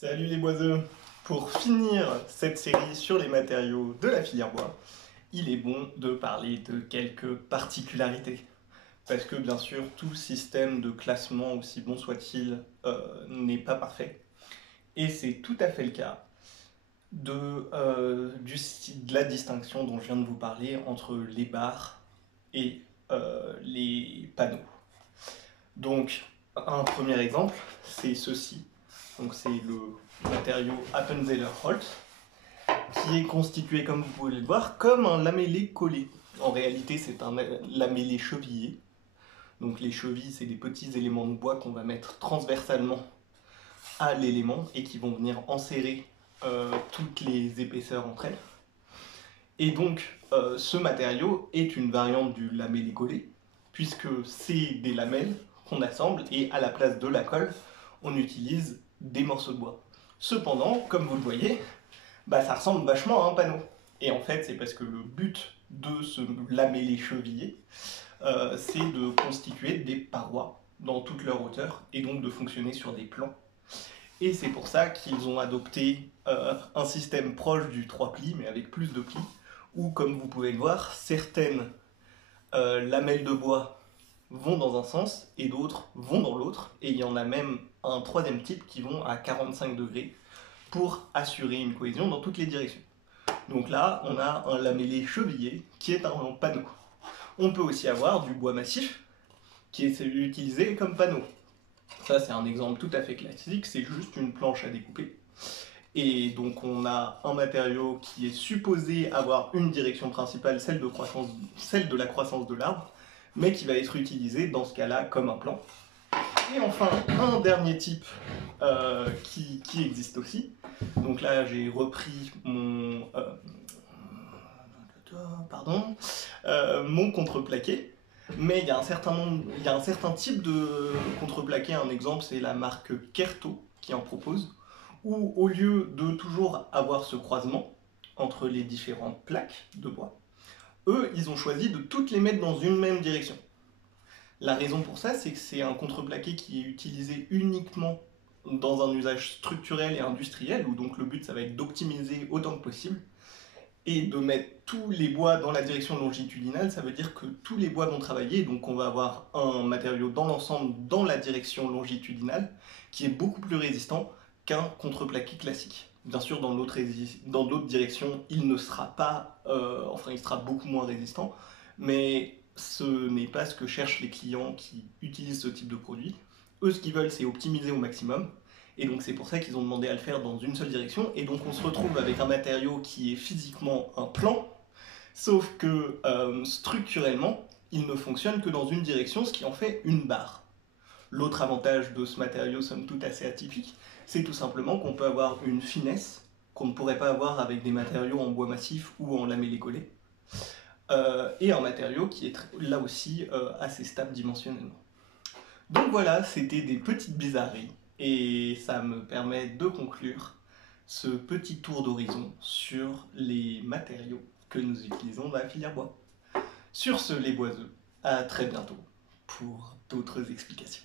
Salut les boiseux! Pour finir cette série sur les matériaux de la filière bois, il est bon de parler de quelques particularités. Parce que bien sûr, tout système de classement, aussi bon soit-il, n'est pas parfait. Et c'est tout à fait le cas de la distinction dont je viens de vous parler entre les barres et les panneaux. Donc, un premier exemple, c'est ceci. Donc c'est le matériau Appenzeller Holz, qui est constitué, comme vous pouvez le voir, comme un lamellé collé. En réalité, c'est un lamellé chevillé. Donc les chevilles, c'est des petits éléments de bois qu'on va mettre transversalement à l'élément et qui vont venir enserrer toutes les épaisseurs entre elles. Et donc, ce matériau est une variante du lamellé collé, puisque c'est des lamelles qu'on assemble et à la place de la colle, on utilise des morceaux de bois. Cependant, comme vous le voyez, ça ressemble vachement à un panneau. Et en fait, c'est parce que le but de ce lamellé chevillé, c'est de constituer des parois dans toute leur hauteur et donc de fonctionner sur des plans. Et c'est pour ça qu'ils ont adopté un système proche du 3 plis, mais avec plus de plis, où, comme vous pouvez le voir, certaines lamelles de bois vont dans un sens et d'autres vont dans l'autre, et il y en a même un troisième type qui vont à 45 degrés pour assurer une cohésion dans toutes les directions. Donc là, on a un lamellé chevillé qui est un panneau. On peut aussi avoir du bois massif qui est utilisé comme panneau. Ça, c'est un exemple tout à fait classique, c'est juste une planche à découper. Et donc on a un matériau qui est supposé avoir une direction principale, celle de la croissance de l'arbre, mais qui va être utilisé dans ce cas-là comme un plan. Et enfin, un dernier type qui existe aussi. Donc là, j'ai repris mon contreplaqué. Mais il y a un certain type de contreplaqué. Un exemple, c'est la marque Kerto qui en propose, où au lieu de toujours avoir ce croisement entre les différentes plaques de bois, eux, ils ont choisi de toutes les mettre dans une même direction. La raison pour ça, c'est que c'est un contreplaqué qui est utilisé uniquement dans un usage structurel et industriel, où donc le but, ça va être d'optimiser autant que possible, et de mettre tous les bois dans la direction longitudinale. Ça veut dire que tous les bois vont travailler, donc on va avoir un matériau dans l'ensemble dans la direction longitudinale, qui est beaucoup plus résistant qu'un contreplaqué classique. Bien sûr, dans d'autres directions, il ne sera pas, il sera beaucoup moins résistant, mais ce n'est pas ce que cherchent les clients qui utilisent ce type de produit. Eux, ce qu'ils veulent, c'est optimiser au maximum. Et donc c'est pour ça qu'ils ont demandé à le faire dans une seule direction. Et donc on se retrouve avec un matériau qui est physiquement un plan, sauf que structurellement, il ne fonctionne que dans une direction, ce qui en fait une barre. L'autre avantage de ce matériau, somme toute assez atypique, c'est tout simplement qu'on peut avoir une finesse qu'on ne pourrait pas avoir avec des matériaux en bois massif ou en lamellé collé. Et un matériau qui est là aussi assez stable dimensionnellement. Donc voilà, c'était des petites bizarreries, et ça me permet de conclure ce petit tour d'horizon sur les matériaux que nous utilisons dans la filière bois. Sur ce, les boiseux, à très bientôt pour d'autres explications.